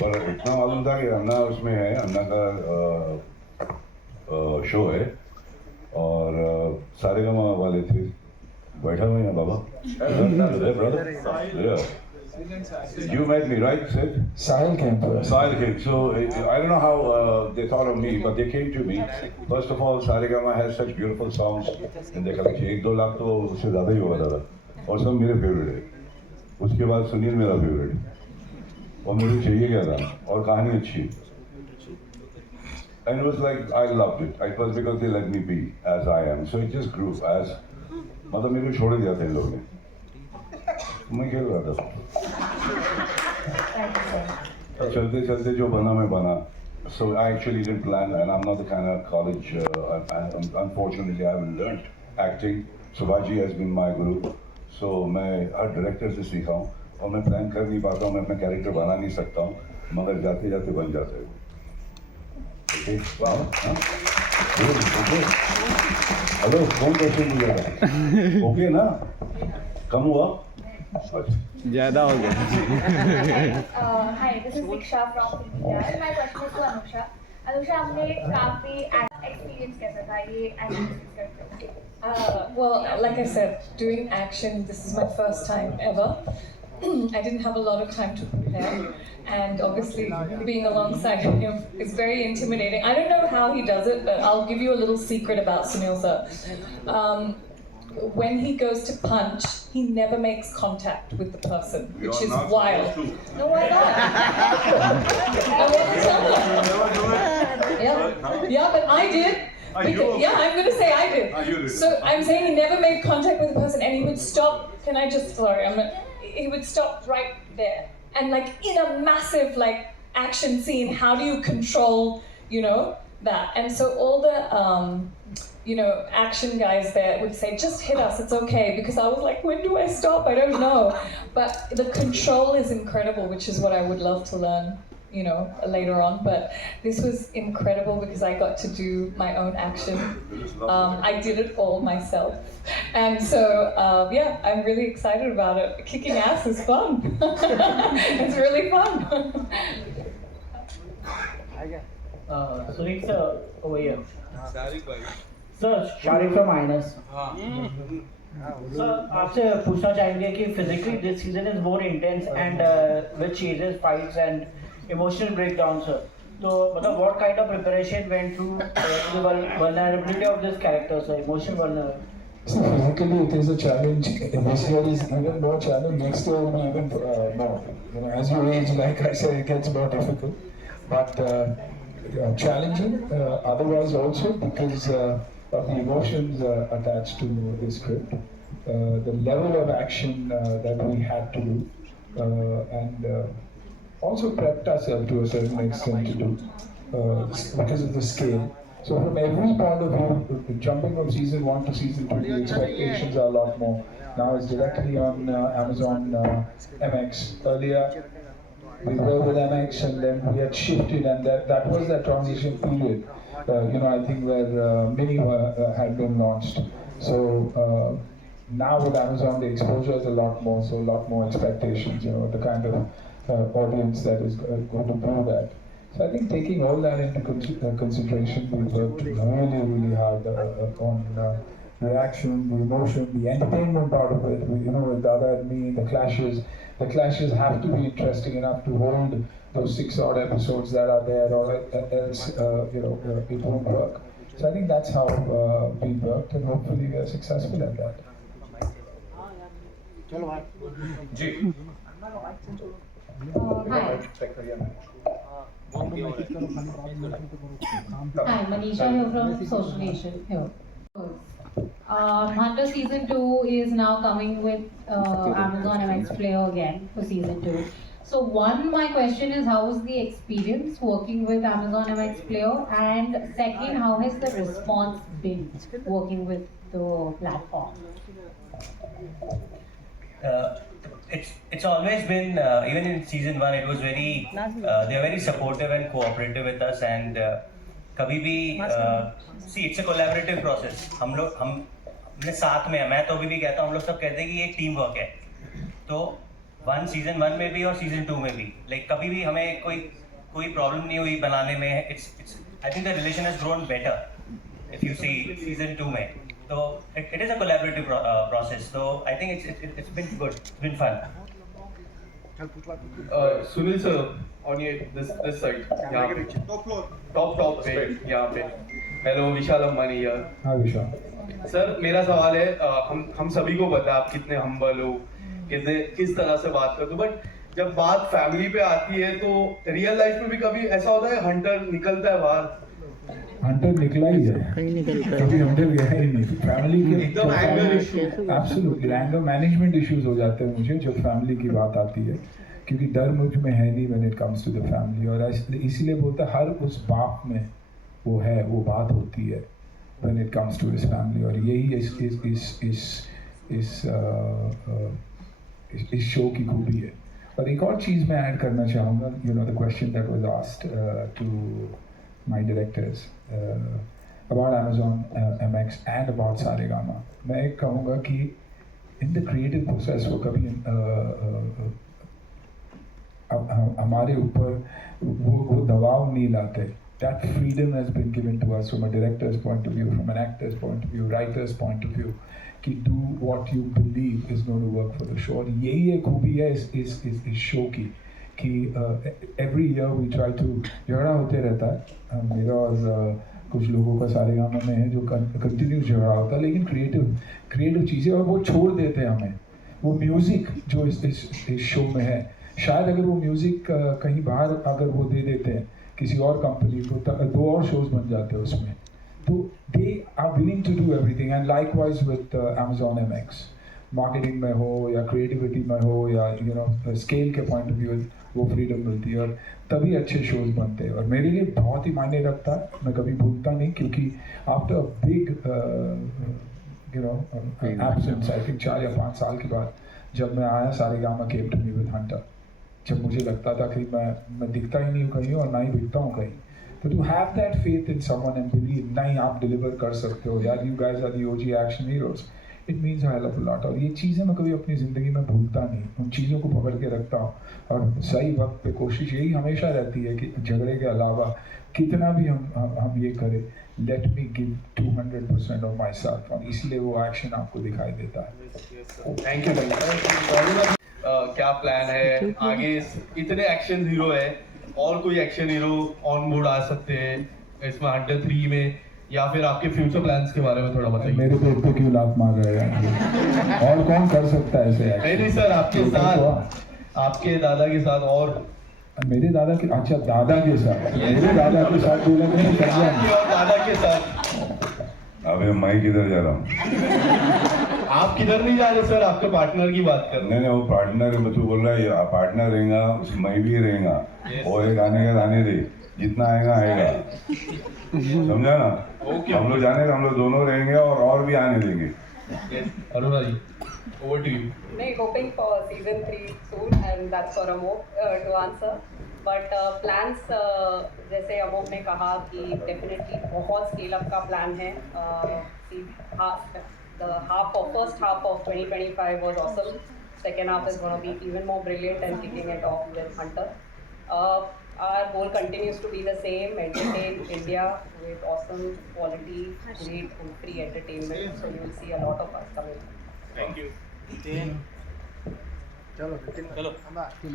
पर इतना मालूम था कि अन्ना उसमें है, अन्ना का show है और सारेगामा वाले थे. बैठा हुए हैं बाबा. You met me, right, Sid? Sahil came to us. Sahil came. So I don't know how they thought of me, but they came to me. First of all, Saregama has such beautiful songs in their collection. 1-2 lakh तो उससे ज़्यादा ही होगा दादा. और सब मेरे favourite है. उसके बाद सुनील मेरा फेवरेट है. और मुझे चाहिए क्या था और कहानी अच्छी. And it was like I loved it. It was because they let me be as I am. So it just grew as मतलब मेरे को छोड़ दिया था इन लोगों ने. मैं खेल रहा था. चलते चलते जो बना मैं बना. So I actually didn't plan, and I'm not the kind of college. Unfortunately, I haven't learned acting. Subhaji has been my guru. So मैं हर डायरेक्टर से सीखा हूँ और मैं प्लान कर नहीं पाता हूँ. मैं अपना कैरेक्टर बना नहीं सकता हूँ, मगर जाते जाते बन जाता है. Okay, wow. Okay. हेलो, कौन कैसे मिलेगा? ओके ना? कम हुआ? ज़्यादा हो गया. Hi, this is Diksha from India. My question is to Anusha. Anusha, आपने काफी experience कैसा था ये acting? Well, like I said, doing action, this is my first time ever. I didn't have a lot of time to prepare, and obviously being alongside him is very intimidating. I don't know how he does it, but I'll give you a little secret about Sunil sir. When he goes to punch, he never makes contact with the person, which is wild. No, why not? Yeah, but I did. Yeah, I'm going to say I did. So I'm saying he never made contact with the person, and he would stop. Can I just, sorry, he would stop right there. And like in a massive like action scene, how do you control, that? And so all the, action guys there would say, just hit us, it's okay. Because I was like, when do I stop? I don't know. But the control is incredible, which is what I would love to learn, later on. But this was incredible because I got to do my own action. I did it all myself. And so, I'm really excited about it. Kicking ass is fun. It's really fun. Suresh sir, over here. Sir, Sharik from INS. Sir, आपसे पूछना चाहेंगे कि physically this season is more intense and with chases, fights and emotional breakdowns, sir. So, what kind of preparation went through the vulnerability of this character, sir? Emotional vulnerability. So physically, it is a challenge. This year is even more challenge. Next year will be even more. As you age, like I said, it gets more difficult. But challenging. Otherwise, also because of the emotions attached to the script, the level of action that we had to do, and also prepped ourselves to a certain extent to do because of the scale. So from every point of view, jumping from season 1 to season 2, the expectations are a lot more. Now it's directly on Amazon MX. Earlier, we were with MX and then we had shifted, and that was that transition period. I think where Mini had been launched. So now with Amazon, the exposure is a lot more, so a lot more expectations. The kind of audience that is going to do that. So I think taking all that into consideration, we worked really hard on reaction, the emotion, the entertainment part of it. With Dada and me, the clashes have to be interesting enough to hold those 6 odd episodes that are there, or else it won't work. So I think that's how we worked, and hopefully we are successful at that. Hi, Manisha here from Social Nation here. Hunter Season 2 is now coming with Amazon MX Player again for Season 2. So my question is, how was the experience working with Amazon MX Player? And second, how has the response been working with the platform? It's always been, even in Season 1, it was very, they are very supportive and cooperative with us, and कभी भी see, it's a collaborative process. हमने साथ में, मैं तो अभी भी कहता हूँ, हम लोग सब कहते हैं कि ये टीम वर्क है. तो Season 1 में भी और Season 2 में भी, like कभी भी हमें कोई प्रॉब्लम नहीं हुई बनाने में. I think the relation has grown better if you see Season 2 में. So it is a collaborative process. So I think it's been good. It's been fun. Sunil sir, on this side, top पे यहाँ पे. Hello, Vishal Ambani here. हाँ विशाल. Sir मेरा सवाल है, हम सभी को पता है आप कितने हम्बल हो, किस तरह से बात करते हो, बट जब बात फैमिली पे आती है तो रियल लाइफ में भी कभी ऐसा होता है हंटर निकलता है बाहर? हंटर निकला ही है, कभी हंटर गया ही नहीं. फैमिली के एकदम anger issue, absolutely anger management issues हो जाते हैं मुझे जब फैमिली की बात आती है, क्योंकि डर मुझ में है नहीं when it comes to the family. और इसीलिए बोलता है हर उस बाप में वो बात होती है when it comes to his family. और यही इस शो की खूबी है. और एक और चीज़ मैं ऐड करना चाहूँगा, the question that was asked to my directors about Amazon MX and about Saregama. मैं एक कहूँगा कि in the creative process वो कभी हमारे ऊपर वो दबाव नहीं लाते. That freedom has been given to us from a director's point of view, from an actor's point of view, writer's point of view, कि do what you believe is going to work for the show. और यही एक खूबी है इस show की, कि every year we try to, झगड़ा होते रहता है मेरा और कुछ लोगों का सारेगामा में है जो कंटिन्यू झगड़ा होता है, लेकिन क्रिएटिव चीज़ें, और वो छोड़ देते हैं हमें. वो म्यूज़िक जो इस शो में है, शायद अगर वो म्यूज़िक कहीं बाहर अगर वो दे देते हैं किसी और कंपनी को, 2 और शोज बन जाते हैं उसमें. तो they are willing to do everything. And likewise with Amazon MX, marketing में हो या क्रिएटिविटी में हो या स्केल के पॉइंट ऑफ व्यू, वो फ्रीडम मिलती है और तभी अच्छे शोज बनते हैं. और मेरे लिए बहुत ही मायने रखता है, मैं कभी भूलता नहीं, क्योंकि after big absence, I think 4 या 5 साल के बाद जब मैं आया, Saregama came to me with Hunter. जब मुझे लगता था कि मैं दिखता ही नहीं हूँ कहीं और ना ही दिखता हूँ कहीं, तो to have that faith in someone and believe, नहीं आप डिलीवर कर सकते हो यार, you guys are the OG action heroes, it means I love lot. और ये चीज़ें मैं कभी अपनी ज़िंदगी में भूलता नहीं, उन चीज़ों को पकड़ के रखता हूँ. और सही वक्त पे कोशिश यही हमेशा रहती है कि झगड़े के अलावा कितना भी हम ये करें, let me give 200% of my self, और इसलिए वो एक्शन आपको दिखाई देता है. थैंक यू भाई. क्या प्लान है आगे? इतने एक्शन हीरो है, और कोई एक्शन हीरो ऑन बोर्ड आ सकते हैं इसमें हंटर 3 में, या फिर आपके फ्यूचर प्लान्स के बारे में थोड़ा बताइए. मेरे पेट पे क्यों लात मार रहे हैं? और कौन कर सकता है ऐसे? नहीं सर, आपके साथ, आपके दादा के साथ, और मेरे दादा के, अच्छा दादा के साथ, मेरे दादा के साथ बोला नहीं कर दिया. और दादा के साथ. अबे मैं किधर जा रहा हूँ? आप किधर नहीं जा रहे सर, आपके पार्टनर की बात कर. नहीं, वो पार्टनर है, तू बोल रहा है पार्टनर रहेगा, मैं भी रहेगा, और एक आने का आने दे, जितना आएगा. समझा ना? हम लोग जाने का, हम लोग दोनों रहेंगे और भी आने देंगे. अरुणा जी, over to you. Hoping for Season 3 soon, and that's for Amok to answer. But plans, जैसे अमोक ने कहा कि definitely बहुत scale up का plan है. First half of 2025 was awesome. Second half is going to be even more brilliant and kicking it off with Hunter. Our goal continues to be the same: entertain India with awesome quality, great and free entertainment. So you will see a lot of us coming. Thank you. Chalo.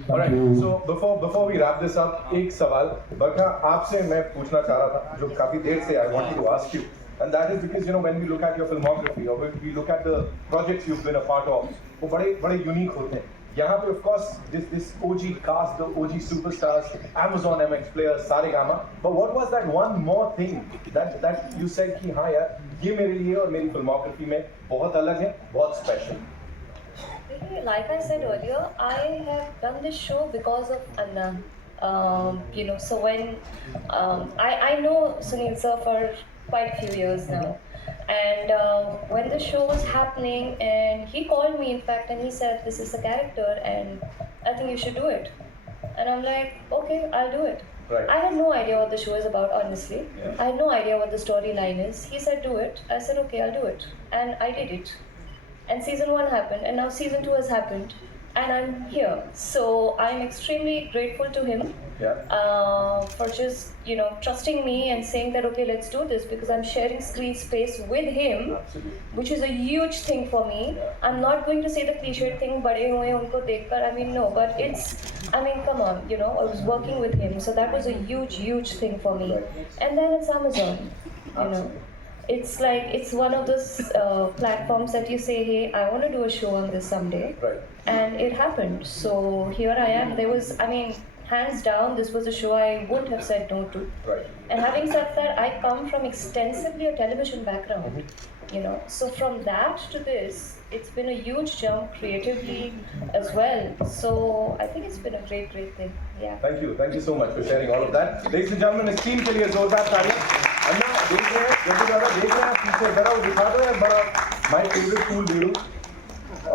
Alright, so before we wrap this up, एक सवाल बरखा आपसे मैं पूछना चाह रहा था जो काफी देर से I wanted to ask you, and that is because when we look at your filmography or when we look at the projects you've been a part of, वो बड़े unique होते हैं. यहाँ पे of course this OG cast, the OG superstars, Amazon MX players, Saregama. But what was that one more thing that you said कि हाँ यार ये मेरे लिए और मेरी filmography में बहुत अलग है, बहुत special. Like I said earlier, I have done this show because of Anna. So when I know Sunil sir for quite a few years now, and when the show was happening, and he called me in fact, and he said, "This is the character, and I think you should do it." And I'm like, "Okay, I'll do it." Right. I had no idea what the show is about, honestly. Yeah. I had no idea what the storyline is. He said, "Do it." I said, "Okay, I'll do it," and I did it. And season 1 happened, and now season 2 has happened, and I'm here. So I'm extremely grateful to him for just trusting me and saying that okay, let's do this, because I'm sharing screen space with him, which is a huge thing for me. I'm not going to say the cliched thing, बड़े हुए उनको देखकर, I mean no, but come on, I was working with him, so that was a huge thing for me. And then it's Amazon, It's like, it's one of those platforms that you say, hey, I want to do a show on this someday. Right. And it happened. So here I am. There was, hands down, this was a show I wouldn't have said no to. Right. And having said that, I come from extensively a television background. So from that to this, it's been a huge jump creatively as well. So I think it's been a great thing. Yeah. Thank you so much for sharing all of that. Ladies and gentlemen, इस team के लिए जोरदार तालियां. अन्ना देख रहे हैं, जब ज़्यादा देख रहे हैं, पीछे जरा वो दिखा दो यार बड़ा my favorite cool बीरू.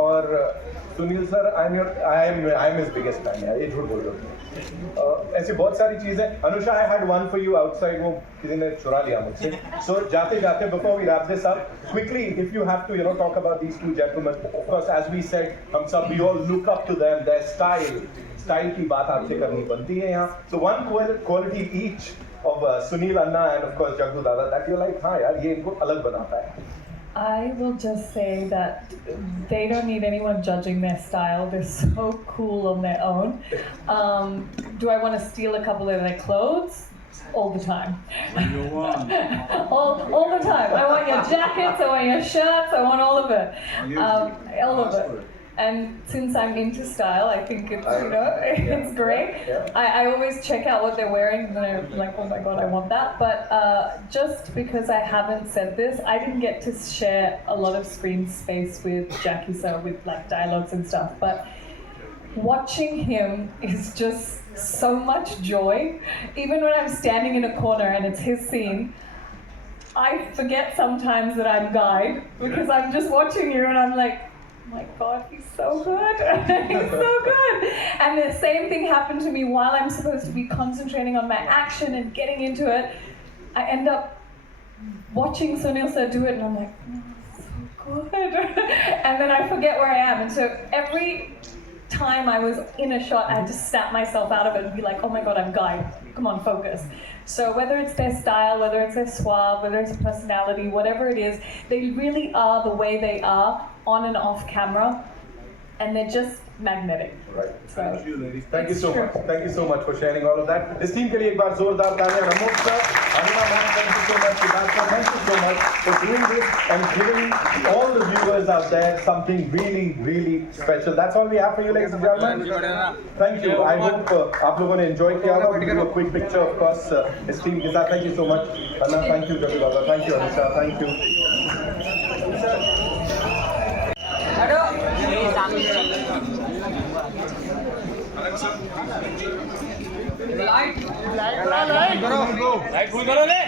और Sunil sir, I am his biggest fan यार, ये झूठ बोल रहे हो. ऐसी बहुत सारी चीजें. Anusha, I had one for you outside, वो किसी ने चुरा लिया मुझसे. So जाते before we wrap this up, quickly, if you have to talk about these two gentlemen, of course as we said, we all look up to them, their style की बात आपसे करनी बनती है यहाँ. So one quality each of Sunil, Anna, and of course Jaggu Dada, that you're like, हाँ यार ये इनको अलग बनाता है. I will just say that they don't need anyone judging their style. They're so cool on their own. Do I want to steal a couple of their clothes? All the time. all the time. I want your jackets, I want your shirts, I want all of it. All of it. And since I'm into style, I think it's, it's great. I always check out what they're wearing and then I'm like, oh my God, I want that. But just because I haven't said this, I didn't get to share a lot of screen space with Jackie sir with like dialogues and stuff. But watching him is just so much joy. Even when I'm standing in a corner and it's his scene, I forget sometimes that I'm guide because I'm just watching you and I'm like, oh my God, he's so good. He's so good. And the same thing happened to me while I'm supposed to be concentrating on my action and getting into it. I end up watching Sunil sir do it and I'm like, oh, so good. And then I forget where I am. And so every time I was in a shot, I had to snap myself out of it and be like, oh my God, I'm guide. Come on, focus. So whether it's their style, whether it's their suave, whether it's personality, whatever it is, they really are the way they are on and off camera, and they're just magnetic. Right. So, thank you, ladies. Thank you so much. Thank you so much for sharing all of that. This team के लिए एक बार जोरदार तालियां. Amok sir, Anima ma'am, thank you so much. Siddharth sir, thank you so much for doing this and giving all the viewers out there something really, really special. That's all we have for you, ladies and gentlemen. Thank you. I hope आप लोगों ने enjoy किया होगा. We'll do a quick picture, of course. This team के साथ. Thank you so much. Anna, thank you, Jaggu Dada. Thank you, Anusha. Thank you. Light full करो ले।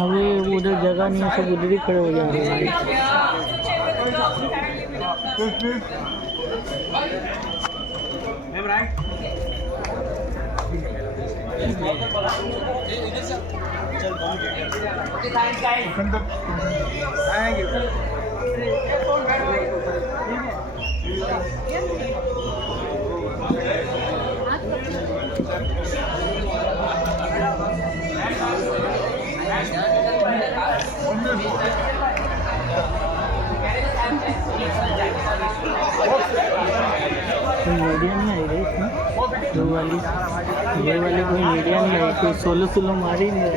अभी उधर जगह नहीं है, सब उधर ही खड़े हो जा रहे हैं मीडियम में है इसमें दो वाली, ये वाली कोई मीडियम में है, कोई सोलो सोलो मारी नहीं है।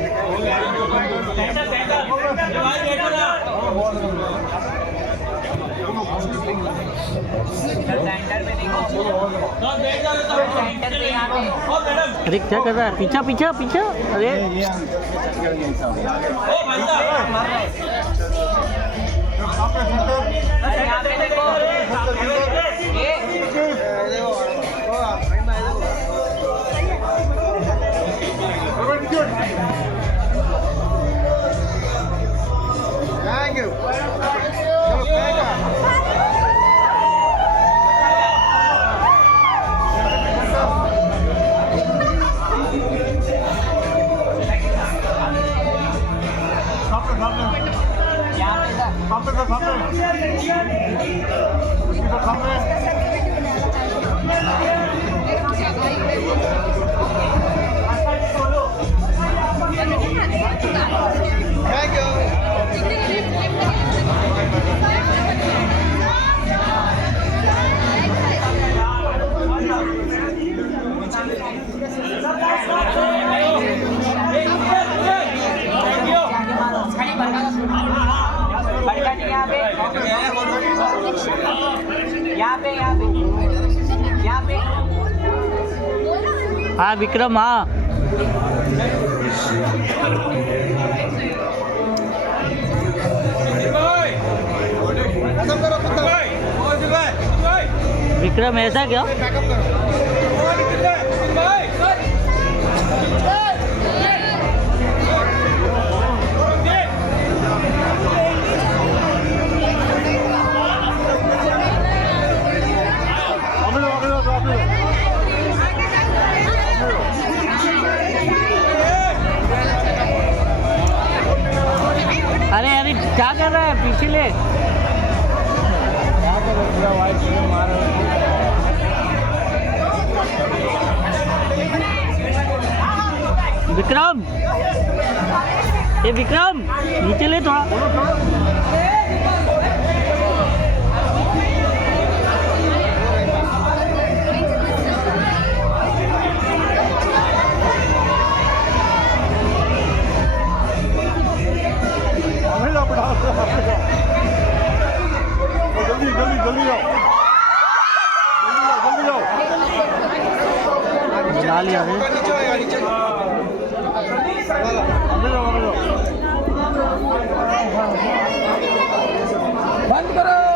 अरे क्या कर रहा है, पीछा पीछा पीछा, अरे Thank you. हाँ विक्रम, हाँ विक्रम ऐसा क्या? अरे अरे क्या कर रहा है, पीछे ले। क्या कर रहा है, वाइट मार रहा है। विक्रम, ये विक्रम नीचे ले थोड़ा। जल्दी जल्दी जल्दी आओ, जल्दी आओ, बना लिया है। बंद करो।